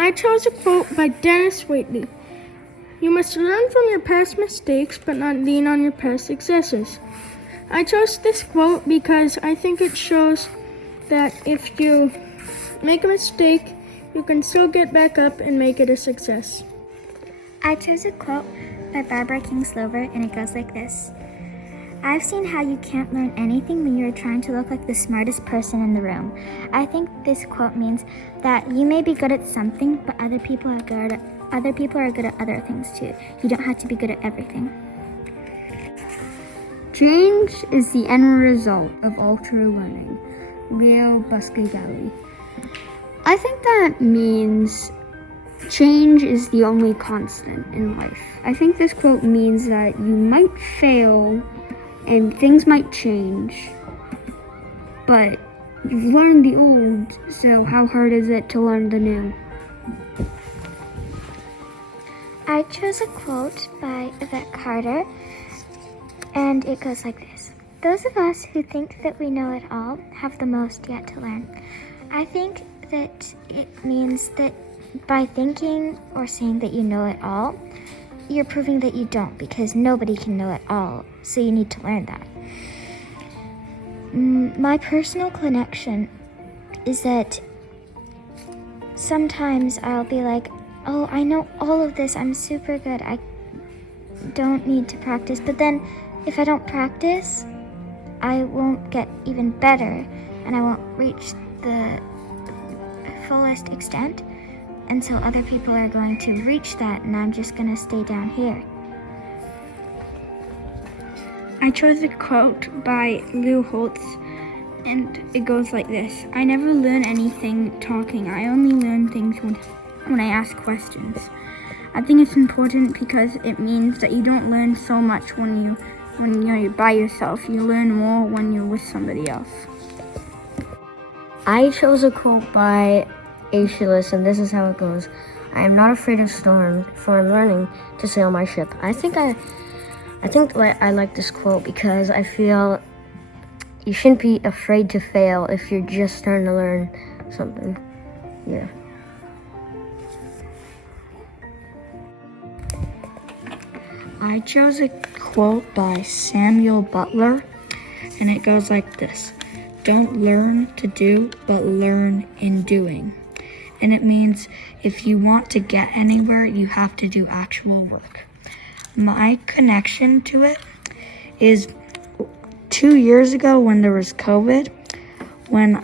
I chose a quote by Dennis Waitley. You must learn from your past mistakes, but not lean on your past successes. I chose this quote because I think it shows that if you make a mistake, you can still get back up and make it a success. I chose a quote by Barbara Kingsolver, and it goes like this. I've seen how you can't learn anything when you're trying to look like the smartest person in the room. I think this quote means that you may be good at something, but other people are good at other things too. You don't have to be good at everything. Change is the end result of all true learning. Leo Buscaglia. I think that means change is the only constant in life. I think this quote means that you might fail and things might change, but you've learned the old, so how hard is it to learn the new? I chose a quote by Yvette Carter, and it goes like this. Those of us who think that we know it all have the most yet to learn. I think that it means that by thinking or saying that you know it all, you're proving that you don't, because nobody can know it all, so you need to learn that. My personal connection is that sometimes I'll be like, oh, I know all of this, I'm super good, I don't need to practice. But then if I don't practice, I won't get even better, and I won't reach the fullest extent. And so other people are going to reach that, and I'm just going to stay down here. I chose a quote by Lou Holtz, and it goes like this. I never learn anything talking. I only learn things when I ask questions. I think it's important because it means that you don't learn so much when you're by yourself. You learn more when you're with somebody else. I chose a quote by Aeschylus, and this is how it goes. I am not afraid of storms, for I'm learning to sail my ship. I think I like this quote because I feel you shouldn't be afraid to fail if you're just starting to learn something. Yeah. I chose a quote by Samuel Butler, and it goes like this. Don't learn to do, but learn in doing. And it means if you want to get anywhere, you have to do actual work. My connection to it is 2 years ago when there was COVID, when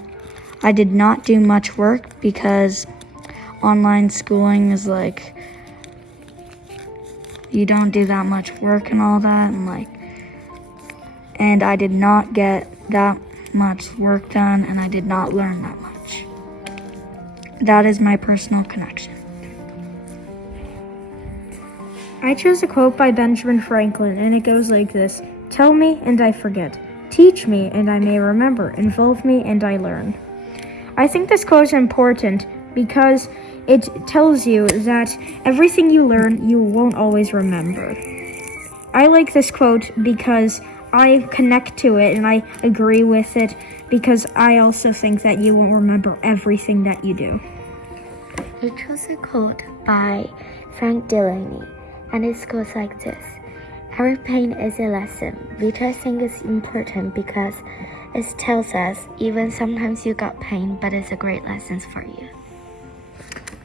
I did not do much work because online schooling is like, you don't do that much work and all that, and I did not get that much work done, and I did not learn that much. That is my personal connection. I chose a quote by Benjamin Franklin, and it goes like this. Tell me, and I forget. Teach me, and I may remember. Involve me, and I learn. I think this quote is important because it tells you that everything you learn, you won't always remember. I like this quote because I connect to it and I agree with it because I also think that you won't remember everything that you do. I chose a quote by Frank Delaney, and it goes like this. Every pain is a lesson, which I think is important because it tells us even sometimes you got pain, but it's a great lesson for you.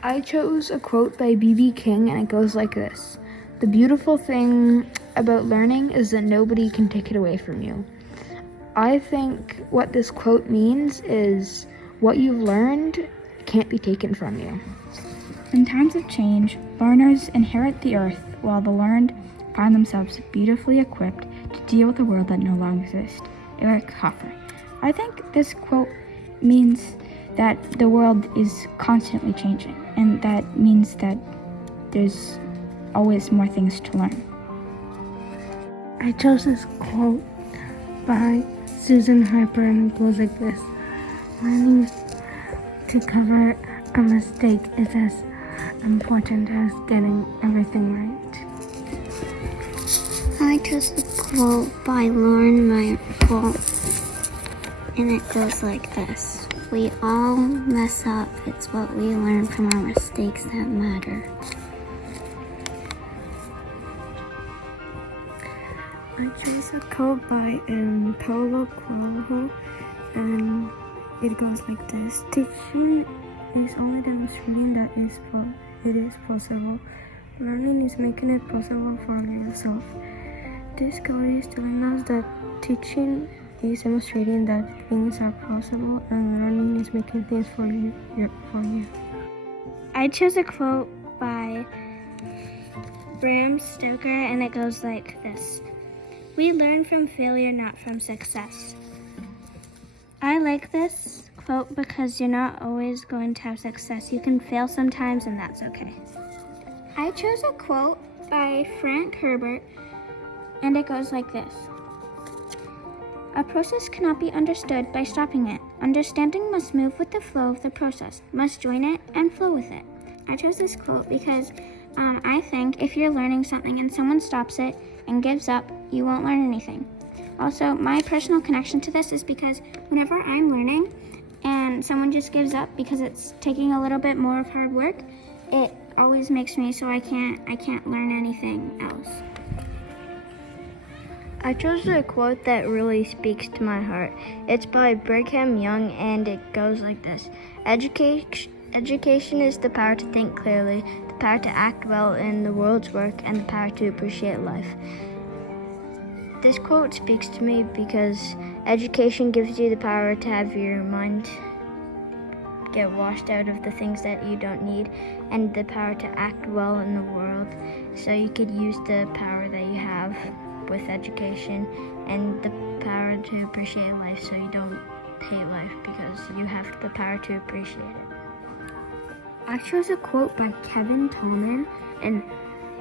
I chose a quote by B.B. King, and it goes like this. The beautiful thing about learning is that nobody can take it away from you. I think what this quote means is what you've learned can't be taken from you. In times of change, learners inherit the earth, while the learned find themselves beautifully equipped to deal with a world that no longer exists. Eric Hoffer. I think this quote means that the world is constantly changing, and that means that there's always more things to learn. I chose this quote by Susan Harper, and it goes like this. Learning to cover a mistake is as important as getting everything right. I chose a quote by Lauren Mayapol, and it goes like this. We all mess up. It's what we learn from our mistakes that matter. I chose a quote by Paulo Coelho, and it goes like this: "Teaching is only demonstrating that it is possible. Learning is making it possible for yourself." This quote is telling us that teaching is demonstrating that things are possible, and learning is making things for you. I chose a quote by Bram Stoker, and it goes like this: "We learn from failure, not from success." I like this quote because you're not always going to have success. You can fail sometimes, and that's okay. I chose a quote by Frank Herbert, and it goes like this: "A process cannot be understood by stopping it. Understanding must move with the flow of the process, must join it and flow with it." I chose this quote because I think if you're learning something and someone stops it and gives up, you won't learn anything. Also, my personal connection to this is because whenever I'm learning and someone just gives up because it's taking a little bit more of hard work, it always makes me so I can't learn anything else. I chose a quote that really speaks to my heart. It's by Brigham Young, and it goes like this: Education is the power to think clearly, the power to act well in the world's work, and the power to appreciate life. This quote speaks to me because education gives you the power to have your mind get washed out of the things that you don't need, and the power to act well in the world, so you could use the power that you have with education, and the power to appreciate life, so you don't hate life because you have the power to appreciate it. I chose a quote by Kevin Tallman, and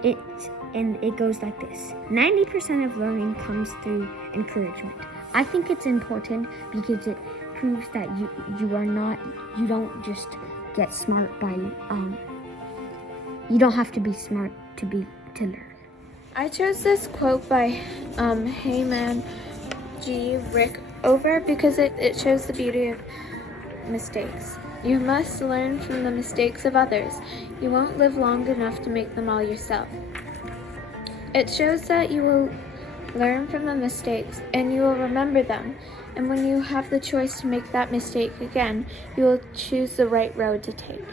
it goes like this: 90% of learning comes through encouragement. I think it's important because it proves that you don't just get smart by you don't have to be smart to learn. I chose this quote by Heyman G. Rickover because it shows the beauty of mistakes. You must learn from the mistakes of others. You won't live long enough to make them all yourself. It shows that you will learn from the mistakes and you will remember them. And when you have the choice to make that mistake again, you will choose the right road to take.